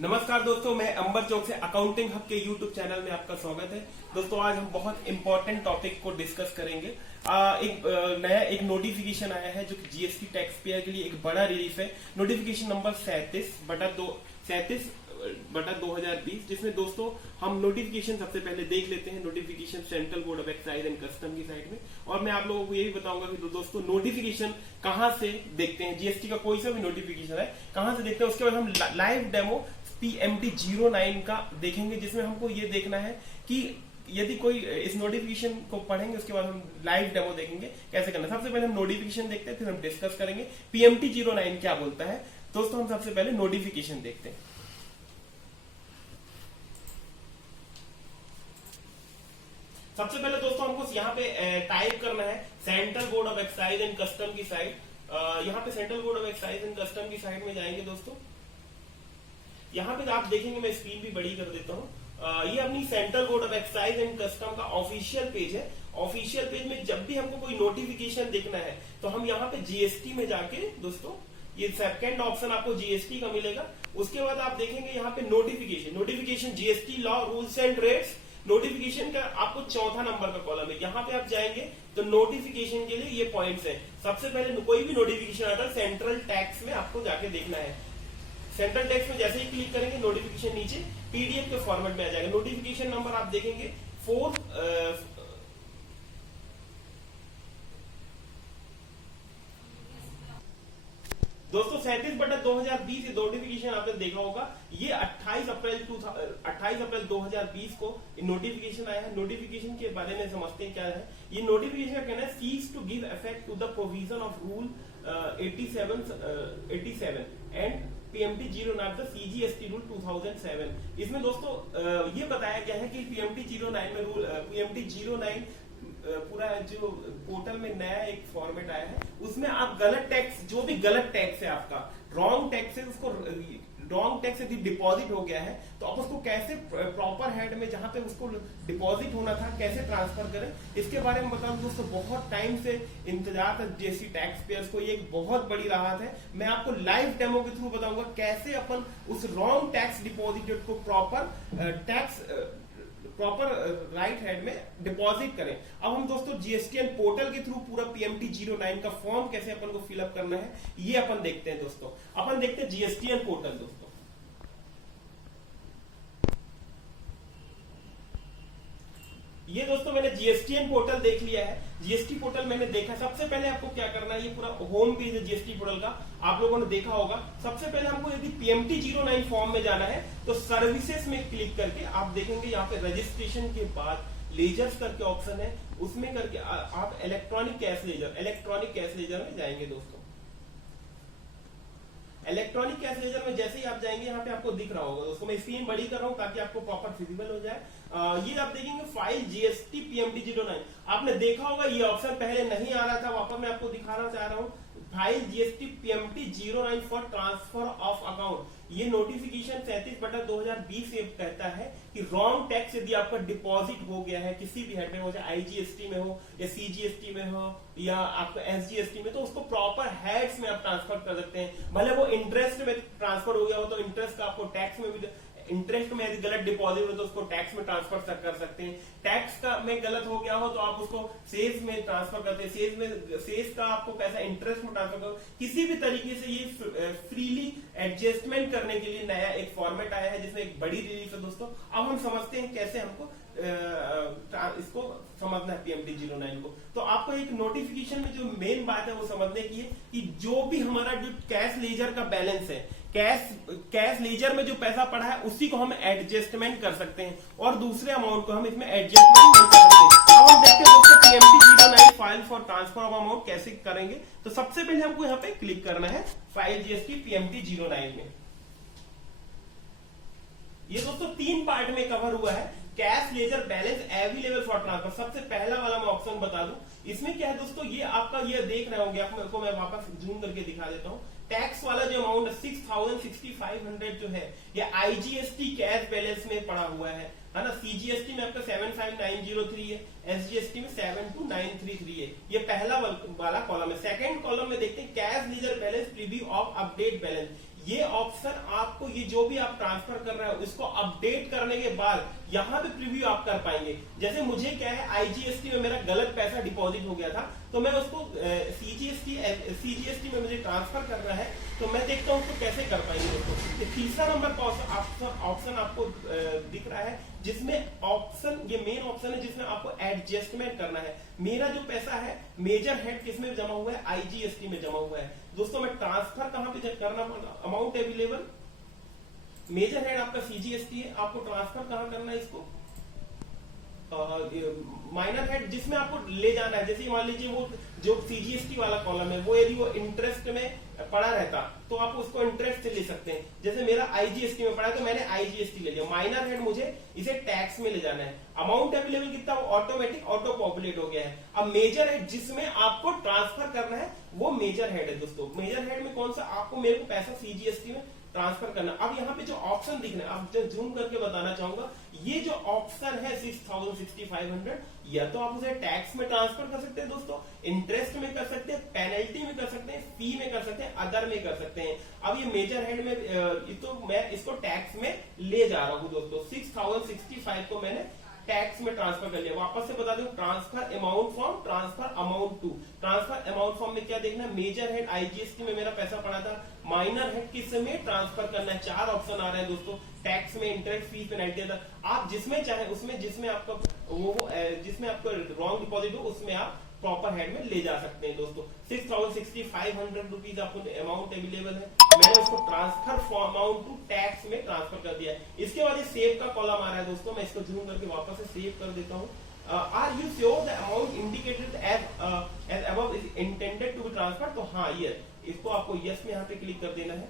नमस्कार दोस्तों, मैं अंबर चौक से अकाउंटिंग हब के यूट्यूब चैनल में आपका स्वागत है। दोस्तों आज हम बहुत इंपॉर्टेंट टॉपिक को डिस्कस करेंगे। नया एक नोटिफिकेशन आया है जो कि जीएसटी टैक्स पेयर के लिए एक बड़ा रिलीफ है। नोटिफिकेशन नंबर 37/2020, जिसमें दोस्तों हम नोटिफिकेशन सबसे पहले देख लेते हैं। Notification central board of excise and custom की साइड में, और मैं आप लोगों को यही बताऊंगा कि दोस्तों नोटिफिकेशन कहां से देखते हैं। जीएसटी का कोई सा भी नोटिफिकेशन है कहां से देखते हैं, उसके बाद हम लाइव डेमो PMT 09 का देखेंगे, जिसमें हमको ये देखना है कि यदि कोई इस नोटिफिकेशन को पढ़ेंगे उसके बाद हम लाइव डेमो देखेंगे कैसे करना है। सबसे पहले हम नोटिफिकेशन देखते हैं, फिर हम डिस्कस करेंगे PMT 09 क्या बोलता है। दोस्तों हम सबसे पहले नोटिफिकेशन देखते हैं। सबसे पहले दोस्तों हमको यहाँ पे टाइप करना है central board of excise and custom की साइड। यहाँ पे central board of excise and custom की साइड में जाएंगे दोस्तों। यहाँ पे आप देखेंगे, मैं स्क्रीन भी बड़ी कर देता हूँ। ये अपनी central board of excise and custom का ऑफिशियल पेज है। ऑफिशियल पेज में जब भी हमको कोई नोटिफिकेशन देखना है तो हम यहाँ पे जीएसटी में जाके दोस्तों ये सेकंड ऑप्शन आपको जीएसटी का मिलेगा। उसके बाद आप देखेंगे यहाँ पे notification GST law rules and rates. Notification का आपको चौथा नंबर का कॉलम है। यहाँ पे आप जाएंगे तो नोटिफिकेशन के लिए ये पॉइंट्स हैं। सबसे पहले कोई भी नोटिफिकेशन आता है सेंट्रल टैक्स में आपको जाके देखना है। सेंट्रल टैक्स में जैसे ही क्लिक करेंगे नोटिफिकेशन नीचे पीडीएफ के फॉर्मेट में आ जाएगा। नोटिफिकेशन नंबर आप देखेंगे 4 दोस्तों 37/2020 ये नोटिफिकेशन आपने देखा होगा। ये 28 अप्रैल 2020 को नोटिफिकेशन आया है। नोटिफिकेशन के बारे में समझते हैं क्या है। ये नोटिफिकेशन का कहना है cease to give effect to the provision of rule 87 and PMT 09 the CGST rule 2007। इसमें दोस्तों ये बताया गया है कि PMT 09 में रूल PMT 09 पूरा जो पोर्टल में नया एक फॉर्मेट आया है, उसमें आप गलत टैक्स, जो भी गलत टैक्स है आपका रॉन्ग टैक्स है, उसको रॉन्ग टैक्स यदि डिपॉजिट हो गया है तो आप उसको कैसे प्रॉपर हेड में जहां पे उसको डिपॉजिट होना था कैसे ट्रांसफर करें, इसके बारे में बताऊं दोस्तों। बहुत टाइम से इंतजार था जीएसटी टैक्स पेयर्स को, ये एक बहुत बड़ी राहत है। मैं आपको लाइव डेमो के थ्रू बताऊंगा कैसे अपन उस रॉन्ग टैक्स डिपॉजिटेड को प्रॉपर राइट हैंड में डिपॉजिट करें। अब हम दोस्तों जीएसटीएन पोर्टल के थ्रू पूरा PMT 09 का फॉर्म कैसे अपन को फिलअप करना है ये अपन देखते हैं दोस्तों। अपन देखते हैं जीएसटीएन पोर्टल दोस्तों। ये दोस्तों मैंने जीएसटीएन पोर्टल देख लिया है। जीएसटी पोर्टल मैंने देखा। सबसे पहले आपको क्या करना है, ये पूरा होम पेज है जीएसटी पोर्टल का, आप लोगों ने देखा होगा। सबसे पहले हमको यदि PMT 09 फॉर्म में जाना है तो सर्विसेज में क्लिक करके आप देखेंगे यहाँ पे रजिस्ट्रेशन के बाद लेजर्स करके ऑप्शन है, उसमें करके आप इलेक्ट्रॉनिक कैश लेजर में जाएंगे दोस्तों। इलेक्ट्रॉनिक कैश लेजर में जैसे ही आप जाएंगे यहाँ पे आपको दिख रहा होगा दोस्तों। मैं स्क्रीन बड़ी कर रहा हूँ ताकि आपको प्रॉपर विजिबल हो जाए। ये आप देखेंगे फाइल जीएसटी PMT 09। आपने देखा होगा ये ऑप्शन पहले नहीं आ रहा था, वापस मैं आपको दिखाना चाह रहा हूँ। File GST PMT 09 for transfer of account. ये नोटिफिकेशन 37/2020 से कहता है कि रॉन्ग टैक्स यदि आपका डिपॉजिट हो गया है किसी भी हेड में हो, चाहे IGST में हो या CGST में हो या आपका SGST में, तो उसको प्रॉपर हेड्स में आप ट्रांसफर कर सकते हैं। भले वो इंटरेस्ट में ट्रांसफर हो गया हो तो इंटरेस्ट का आपको टैक्स में भी, इंटरेस्ट में यदि गलत डिपॉजिट हो तो उसको टैक्स में ट्रांसफर कर सकते हैं। टैक्स का में गलत हो गया हो तो आप उसको सेल्स में ट्रांसफर करते हैं। सेल्स का आपको कैसा इंटरेस्ट में ट्रांसफर करो, किसी भी तरीके से ये फ्रीली एडजस्टमेंट करने के लिए नया एक फॉर्मेट आया है जिसमें एक बड़ी रिलीफ है दोस्तों। अब हम समझते हैं कैसे हमको इसको समझना है PMT 09 को। तो आपको एक नोटिफिकेशन में जो मेन बात है वो समझने की है कि जो भी हमारा जो कैश लेजर का बैलेंस है, कैश लेजर में जो पैसा पड़ा है उसी को हम एडजस्टमेंट कर सकते हैं और दूसरे अमाउंट को हम इसमें एडजस्टमेंट नहीं कर सकते। अब हम देखते हैं दोस्तों PMT 09 file for transfer of amount कैसे करेंगे। तो सबसे पहले हमको यहाँ पे क्लिक करना है फाइल जीएसटी PMT 09 में। ये दोस्तों 3 पार्ट में कवर हुआ है। Cash ledger balance available for transfer, सबसे पहला वाला मैं ऑप्शन बता दूं। इसमें क्या है दोस्तों, ये आपका ये देख रहे होंगे, आपको मैं वापस जूम करके दिखा देता हूँ। टैक्स वाला जो अमाउंट है 6,6500 जो है ये IGST कैश बैलेंस में पड़ा हुआ है ना। CGST में आपका 75903 है, SGST में 72933 है। ये पहला वाला कॉलम है। सेकंड कॉलम में देखते हैं cash ledger balance preview of update balance. ये ऑप्शन आपको, ये जो भी आप ट्रांसफर कर रहे हो इसको अपडेट करने के बाद यहाँ पे प्रीव्यू आप कर पाएंगे। जैसे मुझे क्या है, आईजीएसटी में मेरा गलत पैसा डिपॉजिट हो गया था, तो मैं उसको सीजीएसटी में मुझे ट्रांसफर करना है, तो मैं देखता हूँ उसको कैसे कर पाएंगे दोस्तों। तीसरा नंबर का ऑप्शन आपको दिख रहा है, जिसमें ऑप्शन, ये मेन ऑप्शन है जिसमें आपको एडजस्टमेंट करना है। मेरा जो पैसा है मेजर हेड किसमें जमा हुआ है, आईजीएसटी में जमा हुआ है दोस्तों। मैं ट्रांसफर कहां पे करना पड़ता, अमाउंट अवेलेबल, मेजर हेड आपका सीजीएसटी है, आपको ट्रांसफर कहां करना है इसको, माइनर हेड जिसमें आपको ले जाना है। जैसे मान लीजिए वो जो सीजीएसटी वाला कॉलम है वो यदि वो इंटरेस्ट में पड़ा रहता तो आप उसको इंटरेस्ट से ले सकते हैं। जैसे मेरा आईजीएसटी में पड़ा है तो मैंने आईजीएसटी ले लिया। माइनर हेड मुझे इसे टैक्स में ले जाना है। अमाउंट अवेलेबल कितना, वो ऑटोमेटिक ऑटो पॉपुलेट हो गया है। अब मेजर हेड जिसमें आपको ट्रांसफर करना है वो मेजर हेड है दोस्तों। मेजर हेड में कौन सा, आपको मेरे को पैसा सीजीएसटी में ट्रांसफर करना। अब यहाँ पे जो ऑप्शन दिख रहा है, आप जो जूम करके बताना चाहूंगा, ये जो ऑप्शन है 6000-6500, या तो आप उसे टैक्स में ट्रांसफर कर सकते हैं दोस्तों, इंटरेस्ट में कर सकते हैं, पेनल्टी में कर सकते हैं, फी में कर सकते हैं, अदर में कर सकते हैं। अब ये मेजर हेड में तो मैं इसको टैक्स में ले जा रहा हूं दोस्तों। 6065 को मैंने टैक्स में ट्रांसफर कर लिया। वापस से बता दूं, transfer amount from transfer amount to. Transfer amount form में क्या देखना है, मेजर हेड आईजीएसटी में मेरा पैसा पड़ा था, माइनर हेड किस में ट्रांसफर करना है। 4 ऑप्शन आ रहे हैं दोस्तों, टैक्स में, इंटरेस्ट, फीस, पेनल्टी, अदर। आप जिसमें चाहे उसमें, जिसमें आपका जिसमें आपका रॉन्ग डिपॉजिट हो उसमें आप प्रॉपर हेड में ले जा सकते हैं दोस्तों। 6000-6500 रुपीज आपको अमाउंट अवेलेबल है। मैंने उसको ट्रांसफर अमाउंट टू टैक्स में ट्रांसफर कर दिया है। इसके बाद ये सेव का कॉलम आ रहा है दोस्तों, मैं इसको जूम करके वापस से सेव कर देता हूँ। Are you sure the amount indicated as above is intended to be transfer, तो हाँ ये इसको आपको यस में यहाँ पे क्लिक कर देना है।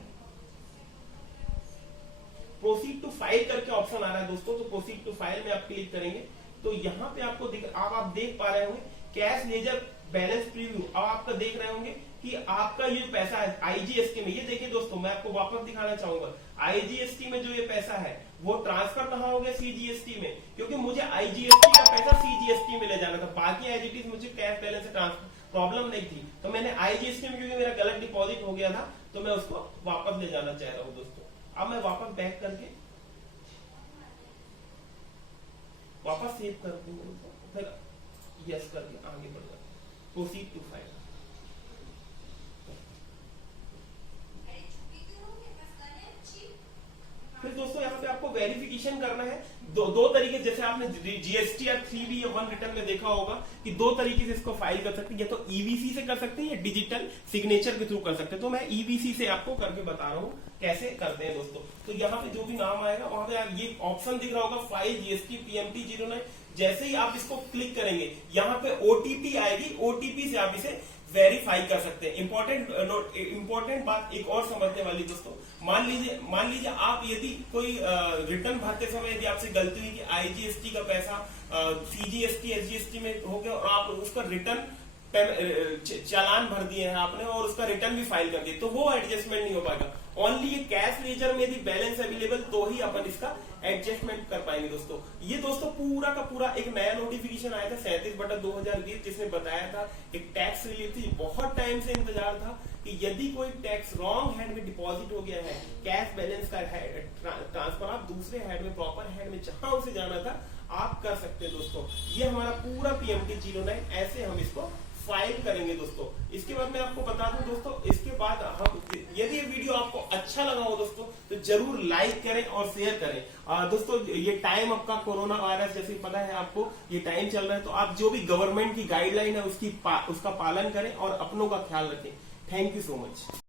प्रोसीड टू फाइल करके ऑप्शन आ रहा है दोस्तों, तो प्रोसीड टू फाइल में आप क्लिक करेंगे तो यहाँ पे आपको आप देख पा रहे होंगे कैश लेजर बैलेंस प्रीव्यू। अब आपका देख रहे होंगे कि आपका ये पैसा है आईजीएसटी में, ये देखिए दोस्तों, मैं आपको वापस दिखाना चाहूंगा। आईजीएसटी में जो ये पैसा है वो ट्रांसफर कहां हो गया, सीजीएसटी में, क्योंकि मुझे आईजीएसटी का पैसा सीजीएसटी में ले जाना था। बाकी एज इट इज मुझे कैश बैलेंस से ट्रांसफर प्रॉब्लम नहीं थी, तो मैंने आईजीएसटी में, क्योंकि मेरा गलत डिपॉजिट हो गया था, तो मैं उसको वापस ले जाना चाह रहा हूँ दोस्तों। अब मैं वापस बैक करके वापस सेव कर दूंगा, फिर यस करके आगे बढ़ जाए, प्रोसीड टू फाइल। फिर दोस्तों यहाँ पे आपको वेरिफिकेशन करना है। दो तरीके, जैसे आपने जीएसटी या 3B या 1 रिटर्न में देखा होगा कि 2 तरीके से इसको फाइल कर सकते हैं, या तो ईवीसी से कर सकते हैं या डिजिटल सिग्नेचर के थ्रू कर सकते हैं। तो मैं ईवीसी से आपको करके बता रहा हूँ कैसे करते हैं दोस्तों। तो यहाँ पे जो भी नाम आएगा वहां पे ये ऑप्शन दिख रहा होगा, फाइल जीएसटी PMT 09। जैसे ही आप इसको क्लिक करेंगे यहाँ पे ओटीपी आएगी, ओटीपी से आप इसे वेरीफाई कर सकते हैं। इंपॉर्टेंट बात एक और समझने वाली दोस्तों, मान लीजिए आप यदि कोई रिटर्न भरते समय यदि आपसे गलती हुई कि आईजीएसटी का पैसा सीजीएसटी एसजीएसटी में हो गया और आप उसका रिटर्न चालान भर दिए हैं आपने और उसका रिटर्न भी फाइल कर दिए, तो वो एडजस्टमेंट नहीं हो पाएगा। ओनली ये कैश लेजर में यदि बैलेंस अवेलेबल तो ही अपन इसका एडजस्टमेंट कर पाएंगे दोस्तों। ये दोस्तों पूरा का पूरा एक नया नोटिफिकेशन आया था 37/2020, जिसमें बताया था एक टैक्स रिलीफ थी। बहुत टाइम से इंतजार था कि यदि कोई टैक्स रॉन्ग हैंड में डिपॉजिट हो गया है, कैश बैलेंस का ट्रांसफर आप दूसरे हैंड में, प्रॉपर हैंड में जहां उसे जाना था आप कर सकते हैं दोस्तों। ये हमारा पूरा PMT 09 ऐसे हम इसको फाइल करेंगे दोस्तों। इसके बाद मैं आपको बता दूं दोस्तों, इसके बाद हम, यदि ये वीडियो आपको अच्छा लगा हो दोस्तों तो जरूर लाइक करें और शेयर करें। दोस्तों ये टाइम आपका कोरोना वायरस, जैसे पता है आपको ये टाइम चल रहा है, तो आप जो भी गवर्नमेंट की गाइडलाइन है उसका पालन करें और अपनों का ख्याल रखें। Thank you so much.